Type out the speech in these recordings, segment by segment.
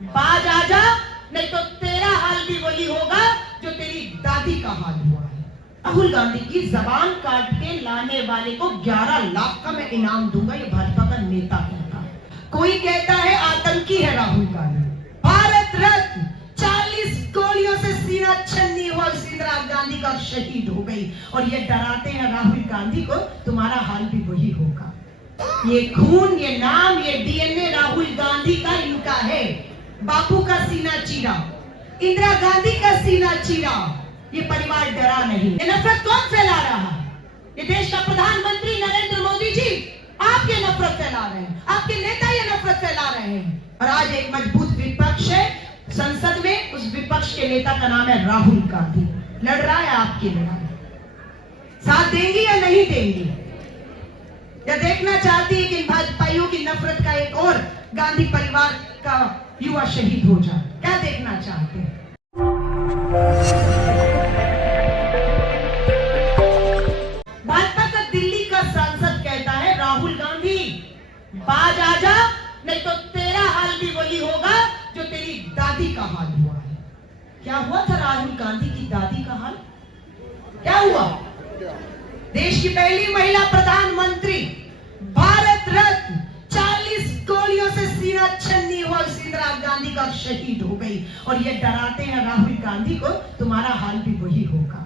बाज आजा, नहीं तो तेरा हाल भी वही होगा जो तेरी दादी का हाल हुआ है। राहुल गांधी की जबान काट के लाने वाले को 11 लाख का मैं इनाम दूंगा, ये भाजपा का नेता कहता है। कोई कहता है आतंकी है राहुल गांधी, भारत रत्न 40 गोलियों से सीना छन्नी हुआ इंदिरा गांधी का शहीद हो गई, और ये डराते हैं राहुल गांधी को तुम्हारा हाल भी वही होगा। ये खून, ये नाम, ये डीएनए राहुल गांधी का इनका है। बापू का सीना चीरा, इंदिरा गांधी का सीना चीरा, ये परिवार डरा नहीं। ये नफरत कौन फैला रहा है? ये देश का प्रधानमंत्री नरेंद्र मोदी जी, आप ये नफरत फैला रहे हैं, आपके नेता ये नफरत फैला रहे हैं। और आज एक मजबूत विपक्ष है संसद में, उस विपक्ष के नेता का नाम है राहुल गांधी। लड़ रहा है आपकी लड़ाई, साथ देंगी या नहीं देंगी? या देखना चाहती है कि इन भाजपाइयों की नफरत का एक और गांधी परिवार का युवा शहीद हो जाए? क्या देखना चाहते हैं? भाजपा का दिल्ली का सांसद कहता है राहुल गांधी बाज आजा, नहीं तो तेरा हाल भी वही होगा जो तेरी दादी का हाल हुआ है। क्या हुआ था राहुल गांधी की दादी का हाल? क्या हुआ? देश की पहली महिला प्रधानमंत्री, भारत रत्न 40 गोलियों से सीना छन्नी हुआ इंदिरा गांधी का शहीद हो गई, और ये डराते हैं राहुल गांधी को तुम्हारा हाल भी वही होगा।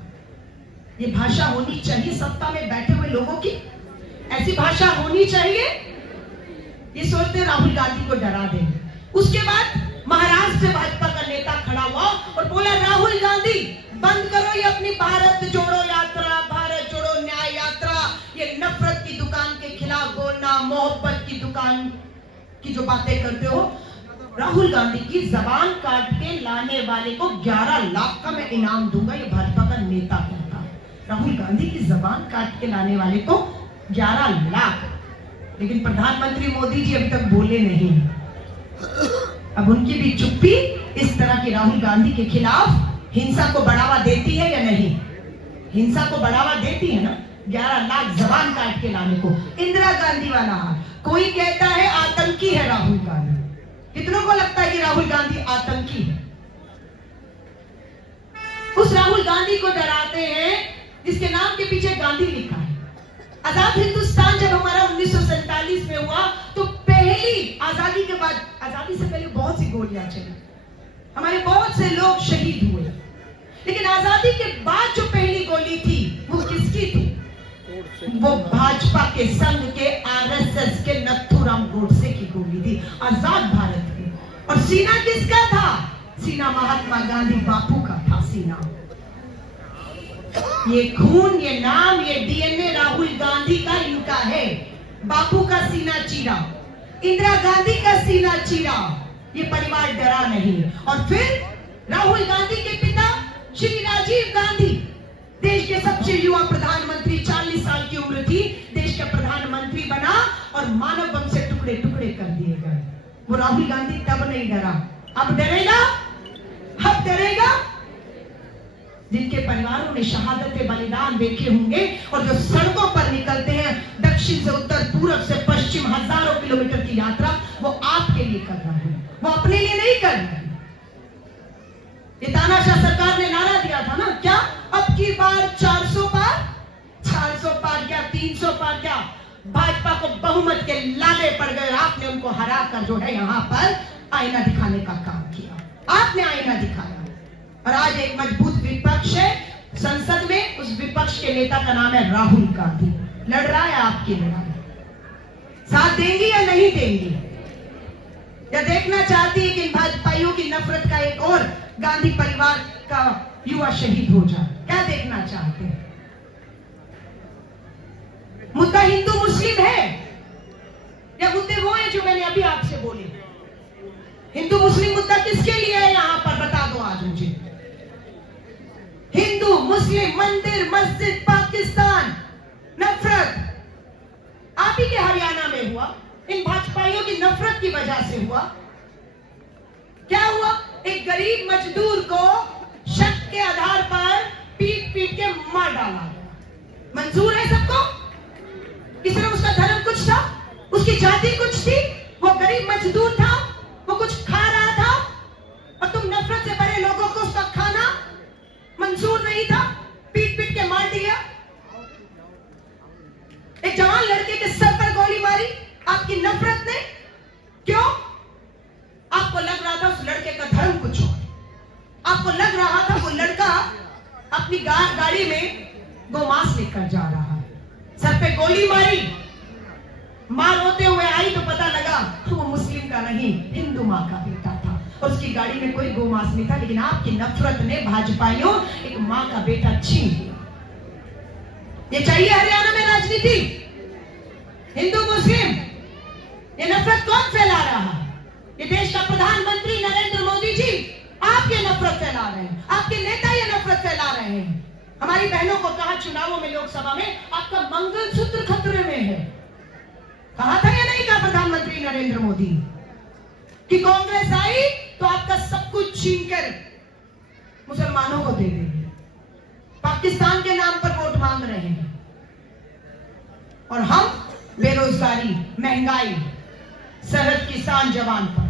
ये भाषा होनी चाहिए सत्ता में बैठे हुए लोगों की, ऐसी भाषा होनी चाहिए। ये सोचते राहुल गांधी को डरा देंगे। उसके बाद महाराष्ट्र से भाजपा का नेता खड़ा हुआ और बोला राहुल गांधी बंद करो ये अपनी भारत जोड़ो यात्रा, भारत जोड़ो न्याय यात्रा, ये नफरत की दुकान के खिलाफ बोलना, मोहब्बत की दुकान की जो बातें करते हो। राहुल गांधी की जबान काट के लाने वाले को 11 लाख का मैं इनाम दूंगा, ये भाजपा का नेता कहता है। राहुल गांधी की जबान काट के लाने वाले को 11 लाख। लेकिन प्रधानमंत्री मोदी जी अभी तक बोले नहीं। अब उनकी भी चुप्पी इस तरह की राहुल गांधी के खिलाफ हिंसा को बढ़ावा देती है या नहीं? हिंसा को बढ़ावा देती है ना। 11 लाख जबान काट के लाने को। इंदिरा गांधी वाला हाल। कोई कहता है आतंकी है राहुल गांधी। कितनों को लगता है कि राहुल गांधी आतंकी है? उस राहुल गांधी को डराते हैं जिसके नाम के पीछे गांधी लिखा है। आजाद हिंदुस्तान जब हमारा 1947 में हुआ तो पहली आजादी के बाद, आजादी से पहले बहुत सी गोलियां चली, हमारे बहुत से लोग शहीद हुए, लेकिन आजादी के बाद जो पहली गोली थी वो किसकी थी? वो भाजपा के संघ के, आरएसएस के नथुराम गोडसे की गोली थी, आजाद भारत की। और सीना किसका था? सीना महात्मा गांधी बापू का था सीना। ये खून, ये नाम, ये डीएनए राहुल गांधी का इनका है। बापू का सीना चीरा, इंदिरा गांधी का सीना चीरा, ये परिवार डरा नहीं। और फिर राहुल गांधी के पिता श्री राजीव गांधी, देश के सबसे युवा प्रधानमंत्री, 40 साल की उम्र थी, देश का प्रधानमंत्री बना और मानव बम से टुकड़े टुकड़े कर दिए गए। वो राहुल गांधी तब नहीं डरा, अब डरेगा? अब डरेगा? जिनके परिवारों ने शहादत बलिदान देखे होंगे और जो सड़कों पर निकलते हैं दक्षिण से उत्तर, पूर्व से पश्चिम, हजारों किलोमीटर की यात्रा, वो आपके लिए कर रहे हैं, वो अपने लिए नहीं कर रहे। ये तानाशाह सरकार ने नारा दिया था ना, क्या अब की बार 400 पार, 400 पार क्या, 300 पार क्या, भाजपा को बहुमत के लाले पड़ गए। आपने उनको हरा कर जो है यहाँ पर आईना दिखाने का काम किया, आपने आईना दिखाया। और आज एक मजबूत विपक्ष है संसद में, उस विपक्ष के नेता का नाम है राहुल गांधी। लड़ रहा है आपकी लड़ाई, साथ देंगी या नहीं देंगी? या देखना चाहती है कि इन भाजपाइयों की नफरत का एक और गांधी परिवार का युवा शहीद हो जाए? क्या देखना चाहते हैं? मुद्दा हिंदू मुस्लिम है या मुद्दे वो है जो मैंने अभी आपसे बोले? हिंदू मुस्लिम मुद्दा किसके लिए है यहां पर, बता दो आज मुझे। हिंदू मुस्लिम, मंदिर मस्जिद, पाकिस्तान, नफरत आप ही के हरियाणा में हुआ, इन भाजपाइयों की नफरत की वजह से हुआ। क्या हुआ? एक गरीब मजदूर को शक के आधार पर पीट पीट के मार डाला गया। मंजूर है सबको? किसी ने, उसका धर्म कुछ था, उसकी जाति कुछ थी, वो गरीब मजदूर था, वो कुछ खा रहा था, लेकर जा रहा है। सर पे गोली मारी, मां रोते हुए आई तो पता लगा वो मुस्लिम का नहीं, हिंदू मां का बेटा था। उसकी गाड़ी में कोई गोमांस नहीं था, लेकिन आपकी नफरत ने भाजपाइयों एक मां का बेटा छीन लिया। ये चाहिए हरियाणा में राजनीति? हिंदू मुस्लिम ये नफरत कौन फैला रहा है? ये देश का प्रधानमंत्री नरेंद्र मोदी जी, आप ये नफरत फैला रहे हैं, आपके नेता ये नफरत फैला रहे हैं। हमारी बहनों को कहा चुनावों में, लोकसभा में, आपका मंगलसूत्र खतरे में है। कहा था या नहीं कहा प्रधानमंत्री नरेंद्र मोदी कि कांग्रेस आई तो आपका सब कुछ छीनकर मुसलमानों को दे देंगे, पाकिस्तान के नाम पर वोट मांग रहे हैं। और हम बेरोजगारी, महंगाई, सरहद किसान जवान पर